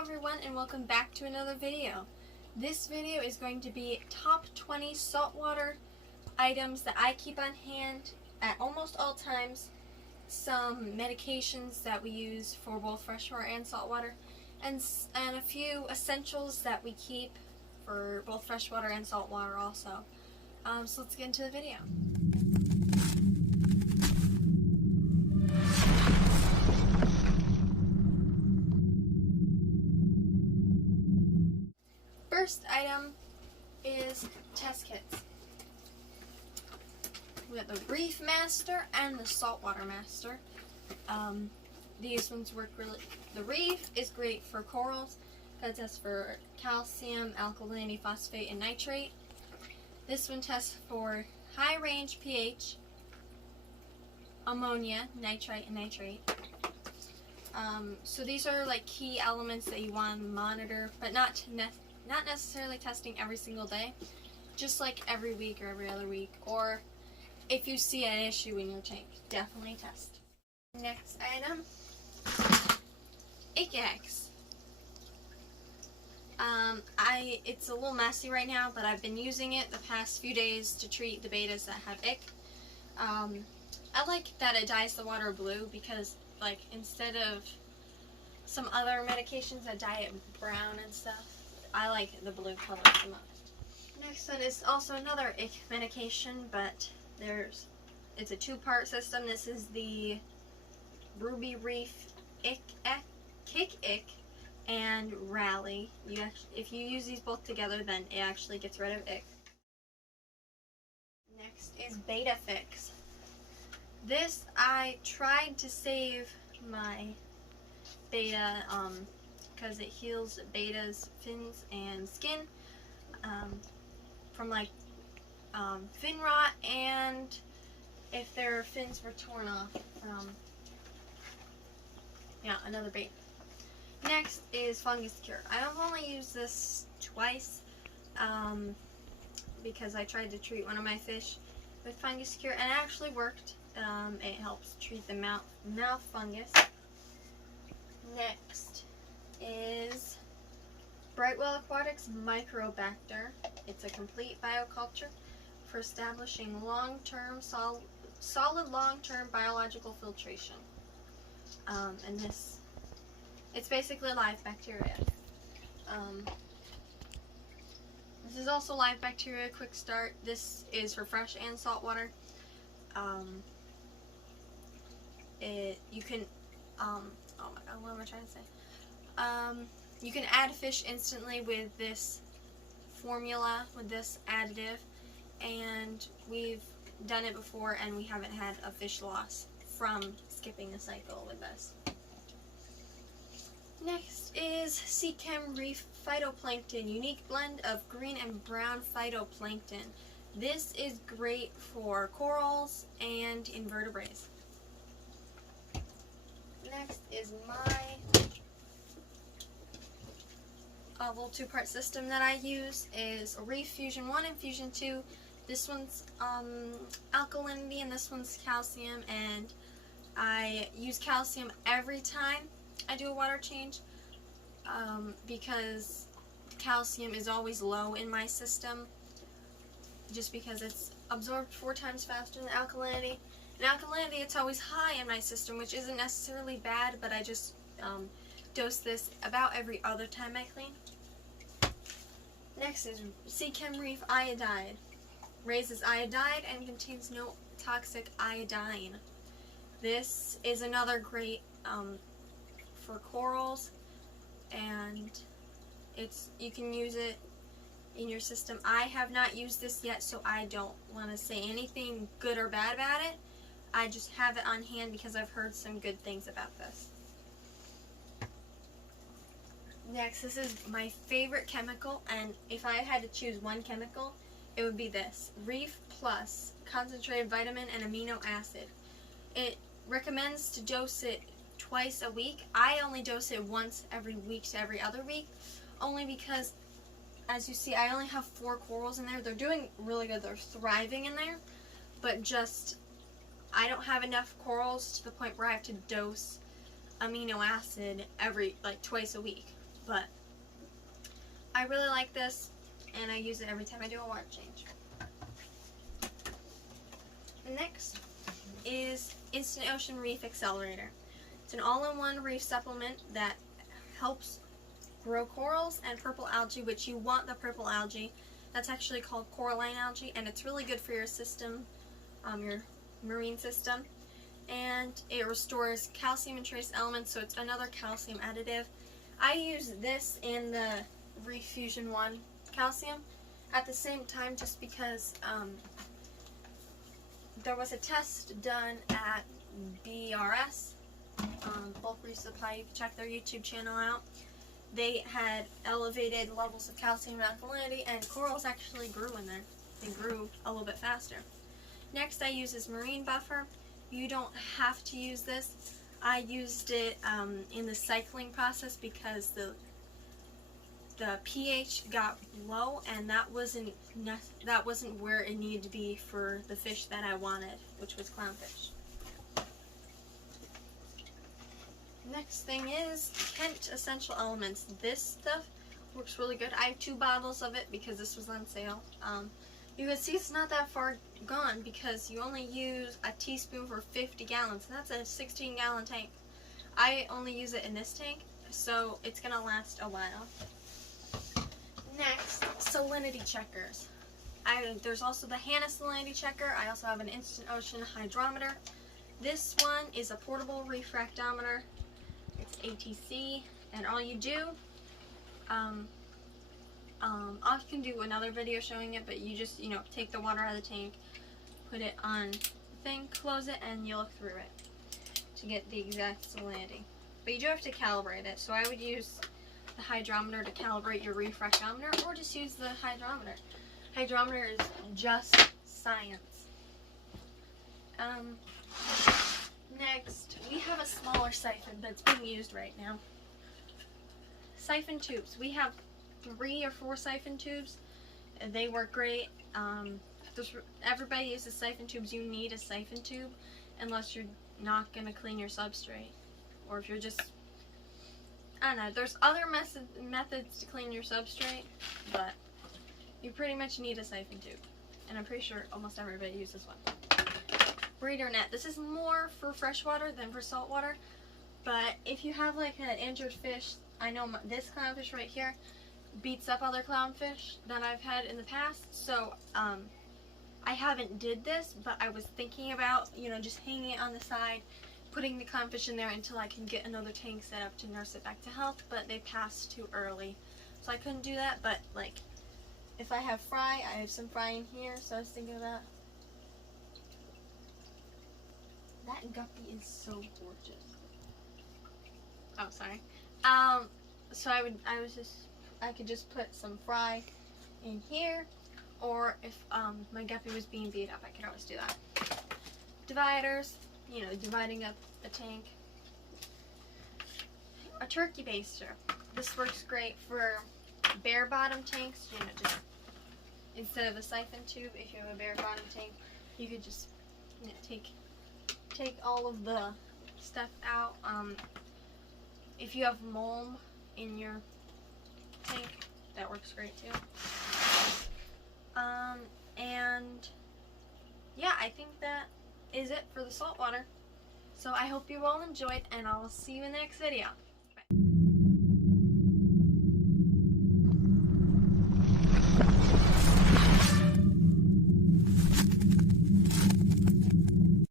everyone, and welcome back to another video. This video is going to be top 20 saltwater items that I keep on hand at almost all times, some medications that we use for both freshwater and saltwater, and a few essentials that we keep for both freshwater and saltwater also. So let's get into the video. First item is test kits. We got the Reef Master and the Saltwater Master. These ones work really. The Reef is great for corals. That tests for calcium, alkalinity, phosphate, and nitrate. This one tests for high range pH, ammonia, nitrite, and nitrate. So these are like key elements that you want to monitor, but not necessarily testing every single day, just like every week or every other week, or if you see an issue in your tank, definitely test. Next item, Aquatics. It's a little messy right now, but I've been using it the past few days to treat the betas that have ick. I like that it dyes the water blue because, like, instead of some other medications that dye it brown and stuff, I like the blue color the most. Next one is also another ick medication, but it's a two-part system. This is the Ruby Reef Kick Ick and Rally. If you use these both together, then it actually gets rid of ick. Next is Beta Fix. This, I tried to save my beta because it heals betas' fins and skin from like fin rot, and if their fins were torn off from another beta. Next is Fungus Cure. I have only used this twice because I tried to treat one of my fish with Fungus Cure and it actually worked. It helps treat the mouth fungus. Next is Brightwell Aquatics Microbacter. It's a complete bioculture for establishing solid long-term biological filtration. And it's basically live bacteria. This is also live bacteria, quick start. This is for fresh and salt water. You can, oh my god, what am I trying to say? You can add fish instantly with this formula, with this additive, and we've done it before and we haven't had a fish loss from skipping the cycle with this. Next is Seachem Reef Phytoplankton, unique blend of green and brown phytoplankton. This is great for corals and invertebrates. Next is my little two-part system that I use is Reef Fusion 1 and Fusion 2. This one's alkalinity and this one's calcium, and I use calcium every time I do a water change because calcium is always low in my system just because it's absorbed 4 times faster than alkalinity. And alkalinity, it's always high in my system, which isn't necessarily bad, but I just dose this about every other time I clean. Next is Seachem Reef Iodine. Raises iodide and contains no toxic iodine. This is another great for corals, and you can use it in your system. I have not used this yet, so I don't want to say anything good or bad about it. I just have it on hand because I've heard some good things about this. Next, this is my favorite chemical, and if I had to choose one chemical, it would be this. Reef Plus, concentrated vitamin and amino acid. It recommends to dose it twice a week. I only dose it once every week to every other week, only because, as you see, I only have 4 corals in there. They're doing really good. They're thriving in there, but just I don't have enough corals to the point where I have to dose amino acid twice a week. but I really like this, and I use it every time I do a water change. Next is Instant Ocean Reef Accelerator. It's an all-in-one reef supplement that helps grow corals and purple algae, which you want the purple algae. That's actually called coralline algae, and it's really good for your system, your marine system. And it restores calcium and trace elements, so it's another calcium additive. I use this in the Reef Fusion 1 calcium at the same time, just because there was a test done at BRS, Bulk Reef Supply. You can check their YouTube channel out. They had elevated levels of calcium and alkalinity, and corals actually grew in there. They grew a little bit faster. Next I use this marine buffer. You don't have to use this. I used it in the cycling process because the pH got low, and that wasn't where it needed to be for the fish that I wanted, which was clownfish. Next thing is Kent Essential Elements. This stuff works really good. I have 2 bottles of it because this was on sale. You can see it's not that far gone because you only use a teaspoon for 50 gallons, and that's a 16-gallon tank. I only use it in this tank, so it's going to last a while. Next, Salinity Checkers. There's also the Hannah Salinity Checker. I also have an Instant Ocean Hydrometer. This one is a portable refractometer. It's ATC, and all you do, I can do another video showing it, but you just, take the water out of the tank, put it on the thing, close it, and you look through it to get the exact salinity. But you do have to calibrate it, so I would use the hydrometer to calibrate your refractometer, or just use the hydrometer. Hydrometer is just science. Next, we have a smaller siphon that's being used right now. Siphon tubes. We have 3 or 4 siphon tubes. They work great. Everybody uses siphon tubes. You need a siphon tube unless you're not going to clean your substrate. Or if you're just, I don't know, there's other methods to clean your substrate, but you pretty much need a siphon tube. And I'm pretty sure almost everybody uses one. Breeder net. This is more for freshwater than for saltwater, but if you have like an injured fish, I know this clownfish right here beats up other clownfish that I've had in the past, so I haven't did this, but I was thinking about, just hanging it on the side, putting the clownfish in there until I can get another tank set up to nurse it back to health, but they passed too early, so I couldn't do that. But like, if I have fry, I have some fry in here, so I was thinking about. That guppy is so gorgeous. Oh, sorry. So I could just put some fry in here, or if my guppy was being beat up, I could always do that. Dividers, dividing up a tank. A turkey baster. This works great for bare bottom tanks. Just instead of a siphon tube, if you have a bare bottom tank, you could just take all of the stuff out. If you have mulm in your tank, that works great too. And yeah, I think that is it for the saltwater. So I hope you all enjoyed, and I'll see you in the next video.